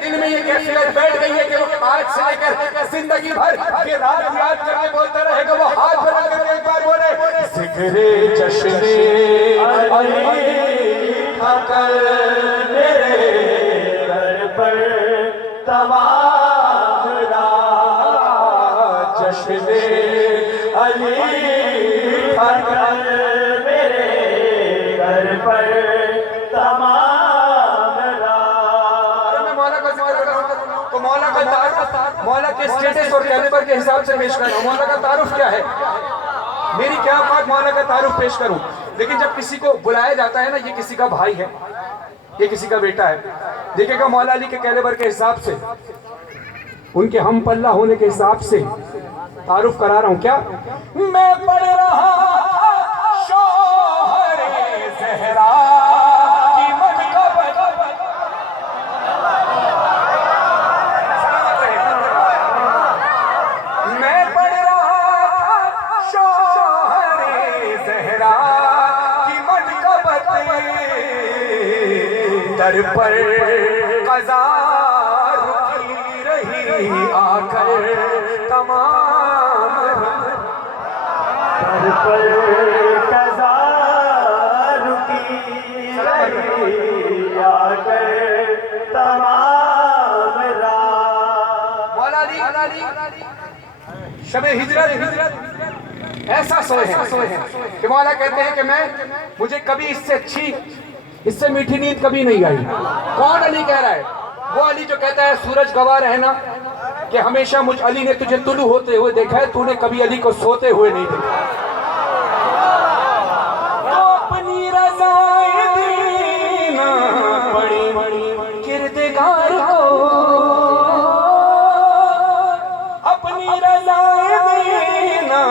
दिल में ये कैफियत बैठ गई है कि वो आज से लेकर जिंदगी भर ये रात याद करके बोलता रहेगा। वो हाथ बना करके एक बार बोले, जिक्रे जश्ने अली खाकर मेरे घर पर तमाम रात, जश्ने अली खाकर मेरे घर पर तमाम। तो मौला का तारुफ, मौला के स्टेटस और कैलिबर के हिसाब से पेश कर रहा हूं। मौला का तारुफ क्या है, मेरी क्या बात मौला का तारुफ पेश करूं। लेकिन जब किसी को बुलाया जाता है ना, ये किसी का भाई है, ये किसी का बेटा है। देखिएगा मौला अली के कैलिबर के हिसाब से, उनके हम पल्ला होने के हिसाब से तारुफ करा रहा हूं। क्या मैं पढ़ रहा शोहरे ज़हरा की दर पर क़ज़ा रुकी रही आकर तमाम, दर पर क़ज़ा रुकी रही आकर तमाम रात। मौला अली शब-ए हिजरत ऐसा सोए हैं कि मौला कहते हैं कि मुझे कभी इससे अच्छी, इससे मीठी नींद कभी नहीं आई। कौन अली कह रहा है? वो अली जो कहता है सूरज गवाह रहना कि हमेशा मुझ अली ने तुझे तुलू होते हुए देखा है, तूने कभी अली को सोते हुए नहीं देखा। तो अपनी रज़ाए दीना पड़ी किरदगार को, अपनी रज़ाए दीना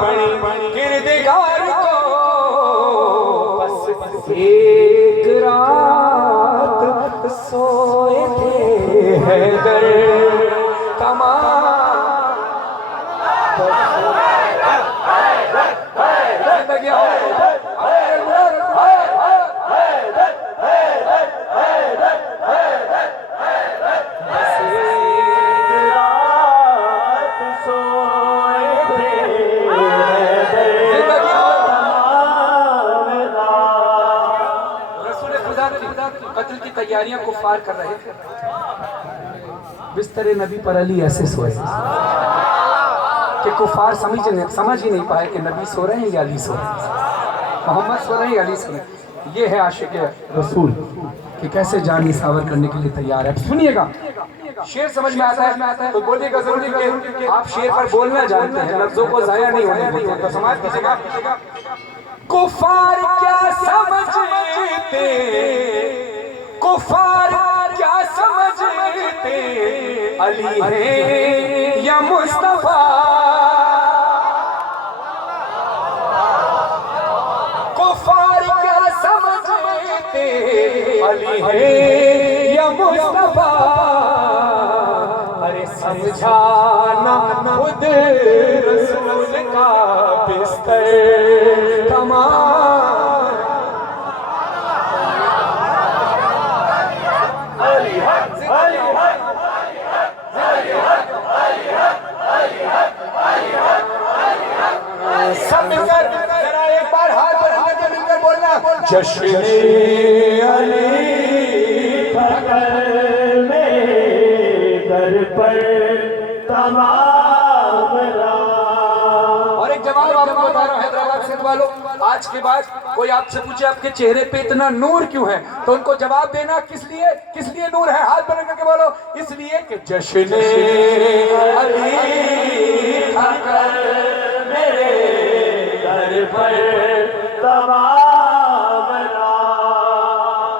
पड़ी किरदगार को, बस एक रात सोए थे हैदर तमाम। कत्ल की तैयारियां कुफार कर रहे थे, बिस्तरे नबी पर अली ऐसे सोए कि कुफार समझ ही नहीं पाए कि नबी सो रहे हैं या अली सो रहे हैं, मोहम्मद सो रहे हैं या अली सो रहे हैं। ये है आशिक रसूल कि कैसे जान निसावर करने के लिए तैयार है। सुनिएगा, शेर समझ में आता है तो बोलिएगा जरूरी कि आप शेर पर बोलना जानते हैं, लफ्जों को जाया नहीं होने देते। तो समाज कीजिएगा, कुफार क्या समझते, कुफार क्या समझते, अली है या मुस्तफा। कुफार क्या समझते, अली है या मुस्तफा। अरे समझाना खुद रसूल का बिस्तर तमाम। सब मिलकर जरा एक बार हाथ बढ़ा के मिलकर बोलना, जश्न-ए अली फकर मेरे दर पर तमाम रात। और एक जवाब आपको बता रहा हूं हैदराबाद से वालों, आज के बाद कोई आपसे पूछे आपके चेहरे पे इतना नूर क्यों है, तो उनको जवाब देना किस लिए नूर है। हाथ बना करके बोलो, इसलिए कि जश्न-ए अली फकर मेरे दर पर तमाम रात।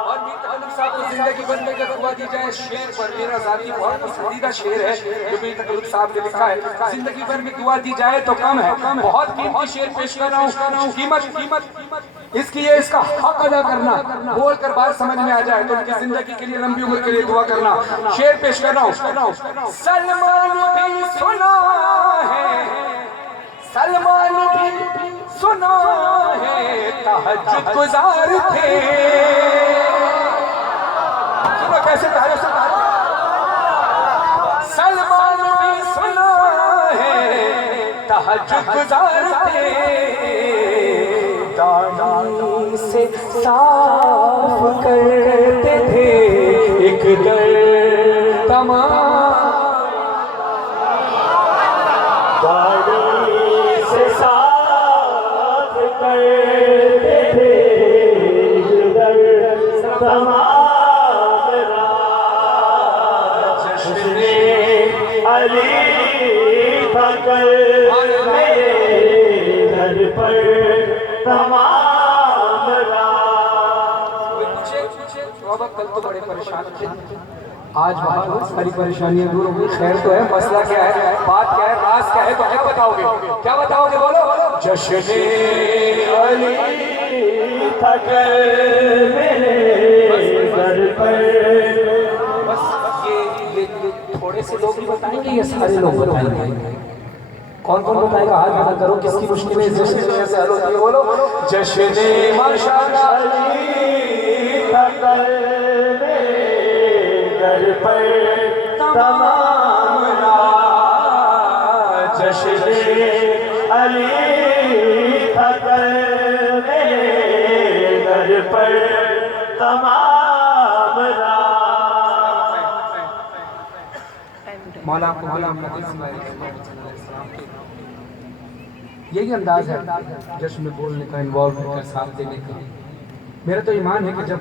और मीर तकल्लुफ़ साहब को जिंदगी भर में दुआ दी जाए शेर पर, मेरा जाती बहुत पसंदीदा शेर है जो मीर तकल्लुफ़ साहब ने लिखा है। जिंदगी भर में दुआ दी जाए तो कम है, बहुत कीमती शेर पेश कर रहा हूँ। कीमत इसकी है, इसका हक अदा करना, बोल कर बात समझ में आ जाए तो उनकी जिंदगी के लिए, लंबी उम्र के लिए दुआ करना। शेर पेश कर रहा हूँ। सलमान भी सुना है, सलमान भी सुना तहज्जुद गुजार थे। सुनो कैसे तहज्जुद गुजार थे। सलमान भी सुना है तहज्जुद गुजार थे। दाढ़ी से साफ करते थे एक दर तमाम। दाढ़ी से साफ करते थे एक दर तमाम। जश्ने अली था कल मेरे घर पर तमाम रात। कल तो बड़े परेशान थे, आज बहुत सारी परेशानियां दूर हो गई। खैर तो है, मसला क्या है, बात क्या है, राज क्या है, तो क्या बताओगे, क्या बताओगे, बोलो। जश्ने अली था कल मेरे घर पर। बस ये थोड़े से लोग ही बताएंगे, ये सारे लोग बताएंगे? कौन कौन बताएगा? हाथ बता करो, किसकी मुश्किलें इस जश्न में से हल होती है, बोलो। जश्ने माशाअल्लाह अली था कल मेरे घर पर तमाम रात। जश्ने अली था कल मेरे घर पर तमाम रात। मौला यही अंदाज है जश्न में बोलने का, इन्वॉल्व होकर साथ देने का। मेरा तो ईमान है कि जब